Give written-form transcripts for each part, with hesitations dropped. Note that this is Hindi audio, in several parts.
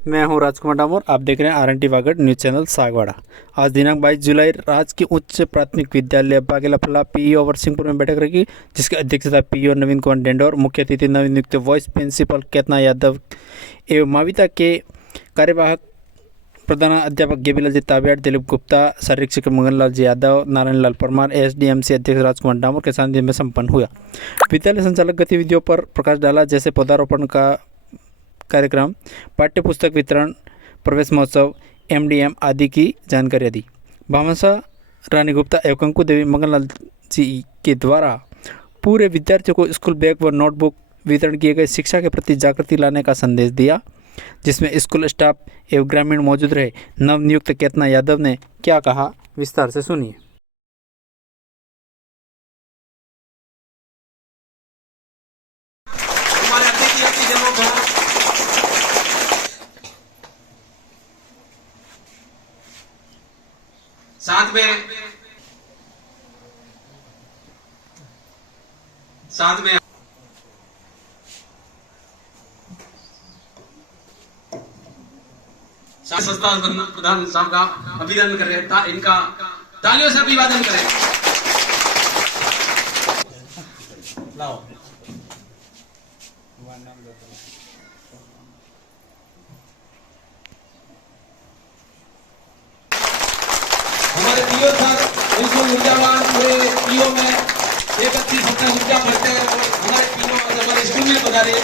मैं हूं राजकुमार डामोर। आप देख रहे हैं RNT Vagad news channel Sagwara. आज दिनांक 22 जुलाई राजकीय उच्च प्राथमिक विद्यालय बागेलाफला पीईओ वर्सिंहपुर में बैठक रखी, जिसकी अध्यक्षता पीईओ नवीन कुमार डेंडोर, मुख्य अतिथि नवनियुक्त वाइस प्रिंसिपल केतना यादव एवं माविता के कार्यवाहक प्रधान अध्यापक गेबीलाल ताबियाड़, दिलीप गुप्ता, शारीरिक शिक्षक मंगनलाल जी यादव, नारायण लाल परमार, एसडीएमसी अध्यक्ष राजकुमार डामोर के सानिध्य में संपन्न हुआ। विद्यालय संचालक गतिविधियों पर प्रकाश डाला, जैसे पौधारोपण का कार्यक्रम, पाठ्य पुस्तक वितरण, प्रवेश महोत्सव, एमडीएम आदि की जानकारी दी। भामाशाह रानी गुप्ता एवं कंकु देवी मंगनलाल जी के द्वारा पूरे विद्यार्थियों को स्कूल बैग व नोटबुक वितरण किए गए, शिक्षा के प्रति जागृति लाने का संदेश दिया, जिसमें स्कूल स्टाफ एवं ग्रामीण मौजूद रहे। नवनियुक्त केतना यादव ने क्या कहा, विस्तार से सुनिए। साथ में संस्था प्रधान साहब का अभिनंदन कर रहे हैं। इनका तालियों से अभिवादन करें। लाओ हमारे पीओ सर बिल्कुल ऊर्जावान, पूरे पीओ में एक अच्छी सत्ता ऊर्जा भरते हैं। हमारे पीओ हमारे स्कूल में पधारे,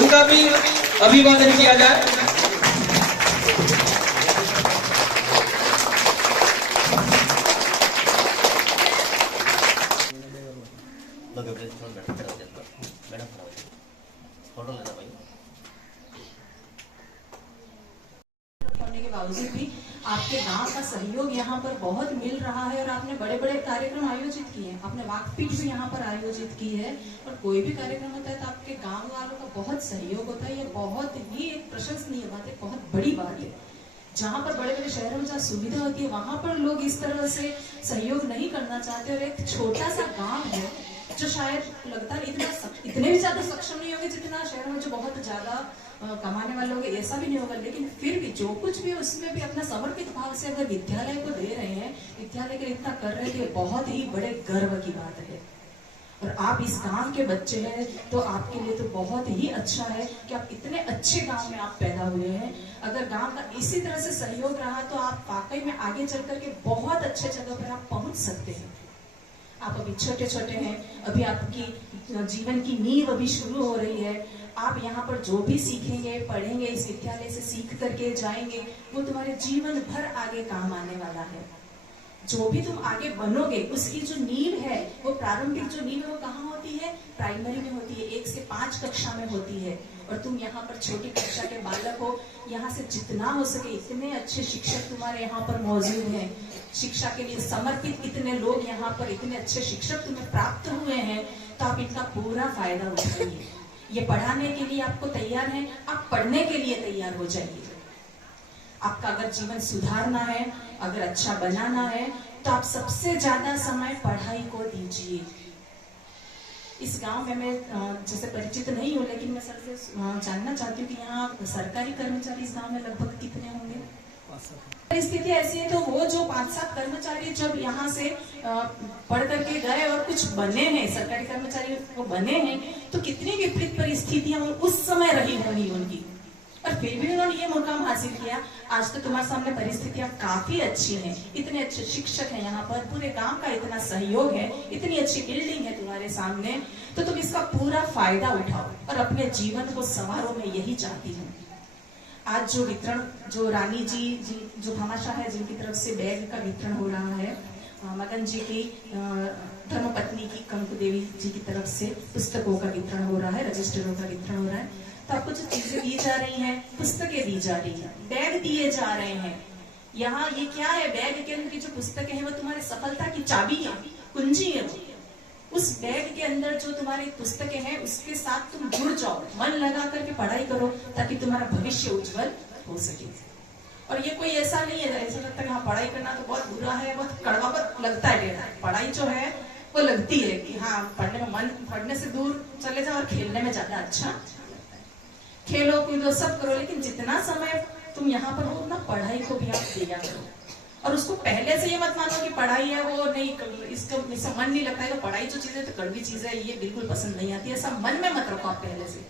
उनका भी अभिवादन किया जाए। के बावजूद भी आपके गांव का सहयोग यहाँ पर बहुत मिल रहा है और आपने बड़े बड़े कार्यक्रम आयोजित किए हैं। आपने वाकपीठ भी यहाँ पर आयोजित की है और कोई भी कार्यक्रम होता है तो आपके गांव वालों का बहुत सहयोग होता है। ये बहुत ही एक प्रशंसनीय बात है, बहुत बड़ी बात है। जहाँ पर बड़े बड़े शहरों में जहाँ सुविधा होती है वहां पर लोग इस तरह से सहयोग नहीं करना चाहते। और एक छोटा सा गाँव है जो शायद लगता है इतने भी ज्यादा सक्षम नहीं होंगे जितना शहरों में जो बहुत ज्यादा कमाने वाले लोग, ऐसा भी नहीं होगा, लेकिन फिर भी जो कुछ भी उसमें भी अपना समर्पित भाव से अगर विद्यालय को दे रहे हैं, विद्यालय के लिए इतना कर रहे हैं, तो बहुत ही बड़े गर्व की बात है। और आप इस गांव के बच्चे हैं तो आपके लिए तो बहुत ही अच्छा है कि आप इतने अच्छे गांव में आप पैदा हुए हैं। अगर गांव का इसी तरह से सहयोग रहा तो आप वाकई में आगे चल करके बहुत अच्छे जगह पर आप पहुंच सकते हैं। आप अभी छोटे छोटे हैं, अभी आपकी जीवन की नींव अभी शुरू हो रही है। आप यहाँ पर जो भी सीखेंगे, पढ़ेंगे, इस विद्यालय से सीख करके जाएंगे, वो तुम्हारे जीवन भर आगे काम आने वाला है। जो भी तुम आगे बनोगे उसकी जो नींव है, वो प्रारंभिक जो नींव है वो कहाँ होती है? प्राइमरी में होती है, 1 से 5 कक्षा में होती है। और तुम यहाँ पर छोटी कक्षा के बालक हो, यहाँ से जितना हो सके इतने अच्छे शिक्षक तुम्हारे यहाँ पर मौजूद हैं। शिक्षा के लिए समर्पित इतने लोग यहाँ पर, इतने अच्छे शिक्षक तुम्हें प्राप्त हुए हैं, तो आप इनका पूरा फायदा उठाइए। ये पढ़ाने के लिए आपको तैयार है, आप पढ़ने के लिए तैयार हो जाइए। आपका अगर जीवन सुधारना है, अगर अच्छा बनाना है, तो आप सबसे ज्यादा समय पढ़ाई को दीजिए। इस गांव में मैं जैसे परिचित नहीं हूँ, लेकिन मैं सर से जानना चाहती हूँ कि यहाँ सरकारी कर्मचारी इस गांव में लगभग कितने होंगे? परिस्थिति ऐसी है तो वो जो 5-7 कर्मचारी जब यहाँ से पढ़ करके गए और कुछ बने हैं, सरकारी कर्मचारी वो बने हैं, तो कितनी विपरीत परिस्थितियां उस समय रही होंगी उनकी, और फिर भी उन्होंने ये मुकाम हासिल किया। आज तो तुम्हारे सामने परिस्थितियां काफी अच्छी हैं, इतने अच्छे शिक्षक हैं यहाँ पर, पूरे गांव का इतना सहयोग है, इतनी अच्छी बिल्डिंग है तुम्हारे सामने, तो तुम इसका पूरा फायदा उठाओ और अपने जीवन को संवारो। मैं यही चाहती हूँ। आज जो वितरण, जो रानी जी जो भामाशाह है, जिनकी तरफ से बैग का वितरण हो रहा है, मगन जी की धर्मपत्नी की कंकु देवी जी की तरफ से पुस्तकों का वितरण हो रहा है, रजिस्टरों का वितरण हो रहा है। तो आपको जो चीजें दी जा रही हैं, पुस्तकें दी जा रही हैं, बैग दिए जा रहे हैं। यहाँ ये क्या है? बैग के अंदर की जो पुस्तकें हैं वो तुम्हारी सफलता की चाबी है, कुंजी है। उस बैग के अंदर जो तुम्हारी पुस्तकें हैं उसके साथ तुम जुड़ जाओ, मन लगा करके पढ़ाई करो, ताकि तुम्हारा भविष्य उज्जवल हो सके। और ये कोई ऐसा नहीं है, ऐसा लगता है हाँ पढ़ाई करना तो बहुत बुरा है, बहुत कड़वापत लगता है। पढ़ाई जो है वो लगती है कि हाँ पढ़ने में मन, पढ़ने से दूर चले जाओ और खेलने में ज्यादा अच्छा। खेलो कूदो सब करो, लेकिन जितना समय तुम यहाँ पर हो उतना पढ़ाई को भी आप दिया करो। और उसको पहले से ये मत मानो कि पढ़ाई है वो नहीं, इसका मन नहीं लगता है तो पढ़ाई जो चीज है तो कड़वी चीज है, ये बिल्कुल पसंद नहीं आती, ऐसा मन में मत रखो। आप पहले से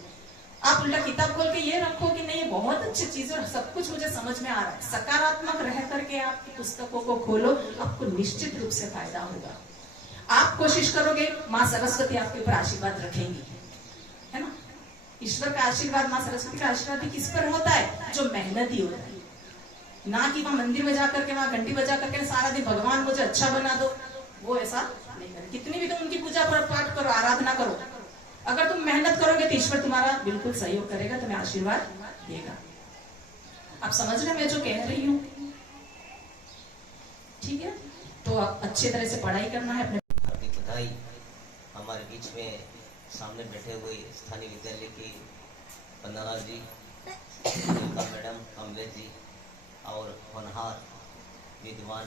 आप उल्टा किताब खोल के ये रखो कि नहीं ये बहुत अच्छी चीज है और सब कुछ मुझे समझ में आ रहा है। सकारात्मक रह करके आपकी पुस्तकों को खोलो, आपको निश्चित रूप से फायदा होगा। आप कोशिश करोगे, माँ सरस्वती आपके ऊपर आशीर्वाद रखेंगी, है ना। ईश्वर का आशीर्वाद, माँ सरस्वती का आशीर्वाद भी किस पर होता है? जो मेहनती होता है। ना कि वहां मंदिर में जाकर के वहां घंटी बजा करके सारा दिन भगवान मुझे अच्छा बना दो, वो ऐसा नहीं करे। कितनी भी तुम उनकी पूजा पाठ करो, आराधना करो, अगर तुम मेहनत करोगे तो ईश्वर तुम्हारा बिल्कुल सहयोग करेगा, तुम्हें आशीर्वाद देगा। आप समझ रहे मैं जो कह रही हूँ? ठीक है, तो आप अच्छे तरह से पढ़ाई करना है। अपने हार्दिक बधाई। हमारे बीच में सामने बैठे हुए स्थानीय विद्यालय के पन्नालाल जी, मैडम कमलेश जी और होनहार विद्वान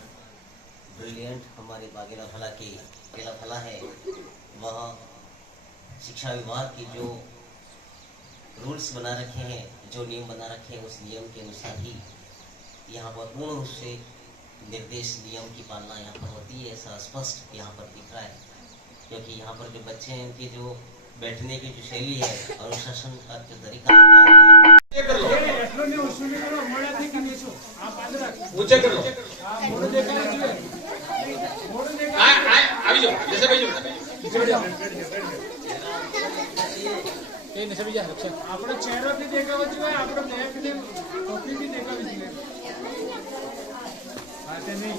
ब्रिलियंट हमारे बागेला फला के केला फला है, वह शिक्षा विभाग की जो रूल्स बना रखे हैं, जो नियम बना रखे हैं, उस नियम के अनुसार ही यहाँ पर पूर्ण रूप से निर्देश नियम की पालना यहाँ पर होती है, ऐसा स्पष्ट यहाँ पर दिख रहा है। क्योंकि यहाँ पर जो बच्चे हैं उनकी जो बैठने की जो शैली है, अनुशासन का जो तरीका ऊंचे कर लो, આપણો ચહેરો બી દેખાવો જોઈએ, આપણો બેગ ને ટોપી બી દેખાવી જોઈએ. હા તે નહીં